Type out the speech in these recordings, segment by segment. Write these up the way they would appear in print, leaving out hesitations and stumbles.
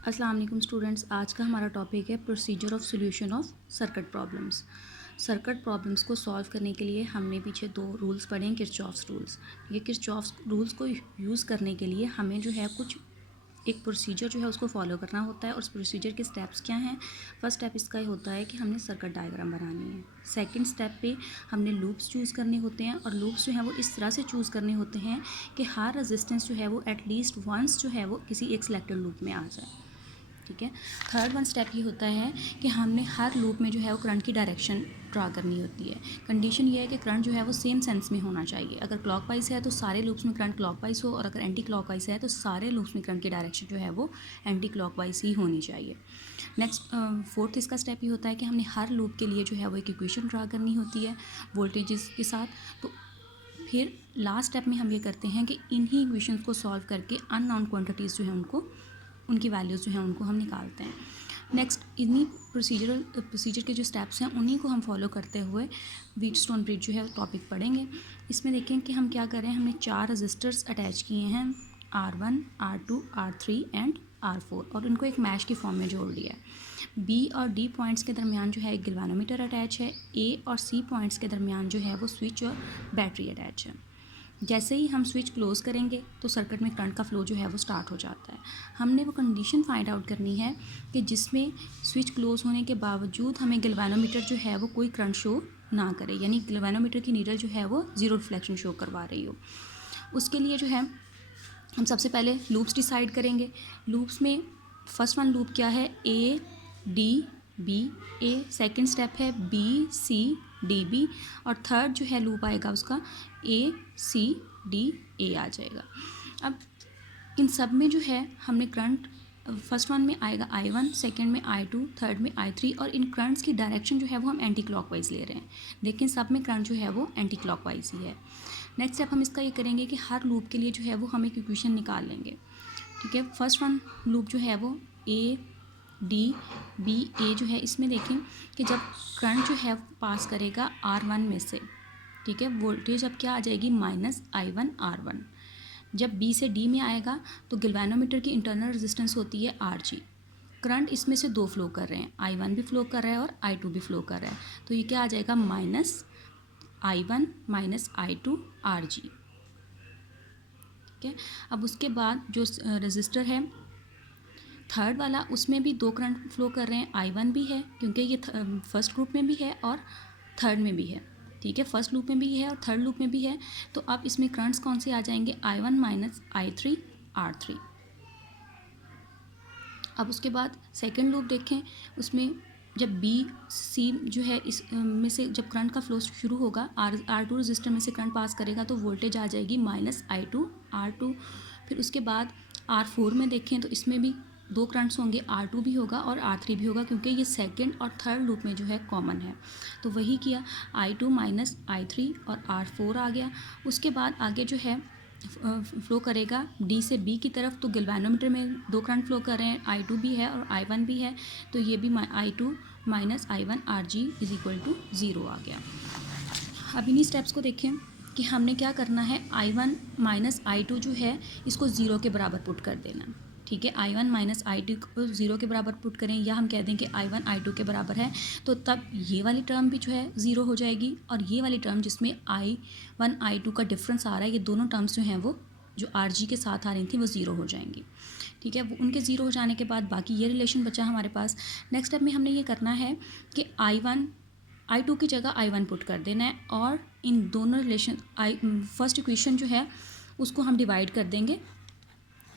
अस्सलाम वालेकुम स्टूडेंट्स। आज का हमारा टॉपिक है procedure of solution of circuit problems. Circuit problems को सॉल्व करने के लिए हमने पीछे दो रूल्स पढ़े हैं, किरचॉफ्स रूल्स। ये किरचॉफ्स रूल्स को यूज़ करने के लिए हमें जो है कुछ एक प्रोसीजर जो है उसको फॉलो करना होता है। और उस प्रोसीजर के स्टेप्स क्या हैं? फर्स्ट स्टेप इसका ये होता है कि हमने सर्किट डायग्राम बनानी है। सेकंड स्टेप पे हमने लूप्स चूज़ करने होते हैं, और लूप्स जो है वो इस तरह से चूज़ करने होते हैं कि हर रेजिस्टेंस जो है वो एटलीस्ट वंस जो है वो किसी एक सिलेक्टेड लूप में आ जाए। ठीक है। थर्ड वन स्टेप ये होता है कि हमने हर लूप में जो है वो करंट की डायरेक्शन ड्रा करनी होती है। कंडीशन ये है कि करंट जो है वो सेम सेंस में होना चाहिए। अगर क्लॉकवाइज है तो सारे लूप्स में करंट क्लॉकवाइज हो, और अगर एंटी क्लॉकवाइज है तो सारे लूप्स में करंट की डायरेक्शन जो है वो एंटी क्लॉकवाइज ही होनी चाहिए। नेक्स्ट फोर्थ इसका स्टेप ये होता है कि हमने हर लूप के लिए जो है वो एक इक्वेशन ड्रा करनी होती है वोल्टेजेस के साथ। तो फिर लास्ट स्टेप में हम ये करते हैं कि इन्हीं इक्वेशंस को सॉल्व करके अननोन क्वांटिटीज़ जो है उनकी वैल्यूज़ जो हैं उनको हम निकालते हैं। नेक्स्ट इन्हीं प्रोसीजर के जो स्टेप्स हैं उन्हीं को हम फॉलो करते हुए व्हीटस्टोन ब्रिज जो है टॉपिक पढ़ेंगे। इसमें देखें कि हम क्या कर रहे हैं। हमने 4 रजिस्टर्स अटैच किए हैं, R1, R2, R3 and R4, और उनको एक मैश की फॉर्म में जोड़ लिया है। B और D पॉइंट्स के दरमियान जो है एक गैल्वेनोमीटर अटैच है। A और C पॉइंट्स के दरमियान जो है वो स्विच और बैटरी अटैच है। जैसे ही हम स्विच क्लोज़ करेंगे तो सर्किट में करंट का फ्लो जो है वो स्टार्ट हो जाता है। हमने वो कंडीशन फाइंड आउट करनी है कि जिसमें स्विच क्लोज़ होने के बावजूद हमें गैल्वेनोमीटर जो है वो कोई करंट शो ना करे, यानी गैल्वेनोमीटर की नीडल जो है वो ज़ीरो रिफ्लेक्शन शो करवा रही हो। उसके लिए जो है हम सबसे पहले लूप्स डिसाइड करेंगे। लूप्स में फर्स्ट वन लूप क्या है? A D B A। Second step है B C D B, और थर्ड जो है लूप आएगा उसका A C D A आ जाएगा। अब इन सब में जो है हमने करंट फर्स्ट वन में आएगा I1, सेकंड में I2, थर्ड में I3, और इन करंट्स की डायरेक्शन जो है वो हम एंटी क्लॉकवाइज ले रहे हैं, लेकिन सब में करंट जो है वो एंटी क्लॉकवाइज ही है। नेक्स्ट स्टेप हम इसका ये करेंगे कि हर लूप के लिए जो है वो हम एक इक्वेशन निकाल लेंगे। ठीक है। फर्स्ट वन लूप जो है वो A D B A जो है, इसमें देखें कि जब करंट जो है पास करेगा R1 में से, ठीक है, वोल्टेज अब क्या आ जाएगी? -I1 R1। जब B से D में आएगा तो गैल्वेनोमीटर की इंटरनल रेजिस्टेंस होती है RG। करंट इसमें से दो फ्लो कर रहे हैं, I1 भी फ्लो कर रहा है और I2 भी फ्लो कर रहा है, तो ये क्या आ जाएगा? -I1 -I2 RG। ठीक है। अब उसके बाद जो रजिस्टर है थर्ड वाला, उसमें भी दो करंट फ्लो कर रहे हैं, I1 भी है क्योंकि ये फर्स्ट ग्रुप में भी है और थर्ड में भी है। ठीक है, फर्स्ट लूप में भी है और थर्ड लूप में भी है। तो अब इसमें करंट्स कौन से आ जाएंगे? I1 -I3 R3। अब उसके बाद सेकंड लूप देखें, उसमें जब B C जो है इस में से जब करंट का फ्लो शुरू होगा, R2 रजिस्टर में से करंट पास करेगा तो वोल्टेज आ जाएगी -I2 R2। फिर उसके बाद R4 में देखें तो इसमें भी दो करंट्स होंगे, R2 भी होगा और R3 भी होगा क्योंकि ये सेकंड और थर्ड लूप में जो है कॉमन है। तो वही किया, I2 -I3 और R4 आ गया। उसके बाद आगे जो है फ्लो करेगा D से B की तरफ, तो गैल्वेनोमीटर में दो करंट फ्लो कर रहे हैं, I2 भी है और I1 भी है, तो ये भी I2 -I1 RG is equal to 0 आ गया। अब इन्हीं स्टेप्स को देखें कि हमने क्या करना है। I1 -I2 जो है इसको 0 के बराबर पुट कर देना। ठीक है, I1 -I2 को 0 के बराबर पुट करें, या हम कह दें कि I1 I2 के बराबर है, तो तब ये वाली टर्म भी जो है 0 हो जाएगी, और ये वाली टर्म जिसमें I1 I2 का डिफरेंस आ रहा है, ये दोनों टर्म्स जो हैं वो जो RG के साथ आ रही थी वो 0 हो जाएंगी। ठीक है, वो उनके 0 हो जाने के बाद बाकी ये रिलेशन बचा हमारे पास। नेक्स्ट स्टेप में हमने ये करना है कि I2 की जगह I1 पुट कर देना है, और इन दोनों रिलेशन फर्स्ट इक्वेशन जो है उसको हम डिवाइड कर देंगे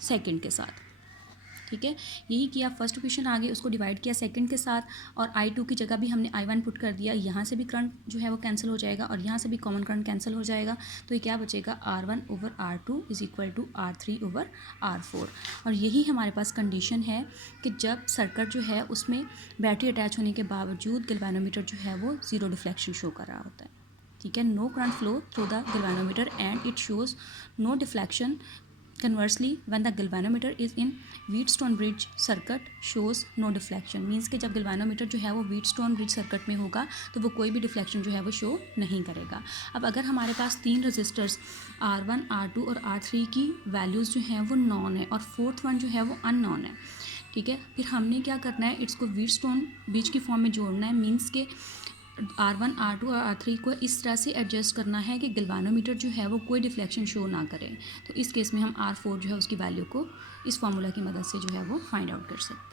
सेकंड के साथ। ठीक है, यही किया, फर्स्ट इक्वेशन आ गई उसको डिवाइड किया सेकंड के साथ, और I2 की जगह भी हमने I1 पुट कर दिया। यहाँ से भी करंट जो है वो कैंसिल हो जाएगा और यहाँ से भी कॉमन करंट कैंसिल हो जाएगा, तो ये क्या बचेगा? R1/R2 is equal to R3/R4। और यही हमारे पास कंडीशन है कि जब सर्किट जो है उसमें बैटरी अटैच होने के बावजूद गैल्वेनोमीटर जो है वो ज़ीरो डिफ्लेक्शन शो कर रहा होता है। ठीक है, no current flow through the galvanometer and it shows no deflection. Conversely, when the galvanometer is in Wheatstone bridge circuit shows no deflection, means कि जब गैल्वेनोमीटर जो है वो Wheatstone bridge circuit में होगा तो वो कोई भी डिफ्लेक्शन जो है वो शो नहीं करेगा। अब अगर हमारे पास तीन रजिस्टर्स R1, R2 और R3 की वैल्यूज़ जो हैं वो नॉन है और फोर्थ वन जो है वो अननॉन है, ठीक है। फिर हमने क्या करना है, इसको व्हीटस्टोन ब्रिज की फॉर्म में जोड़ना है, मीन्स के R1 R2 और R3 को इस तरह से एडजस्ट करना है कि गैल्वानोमीटर जो है वो कोई डिफ्लेक्शन शो ना करे। तो इस केस में हम R4 जो है उसकी वैल्यू को इस फार्मूला की मदद से जो है वो फाइंड आउट कर सकते हैं।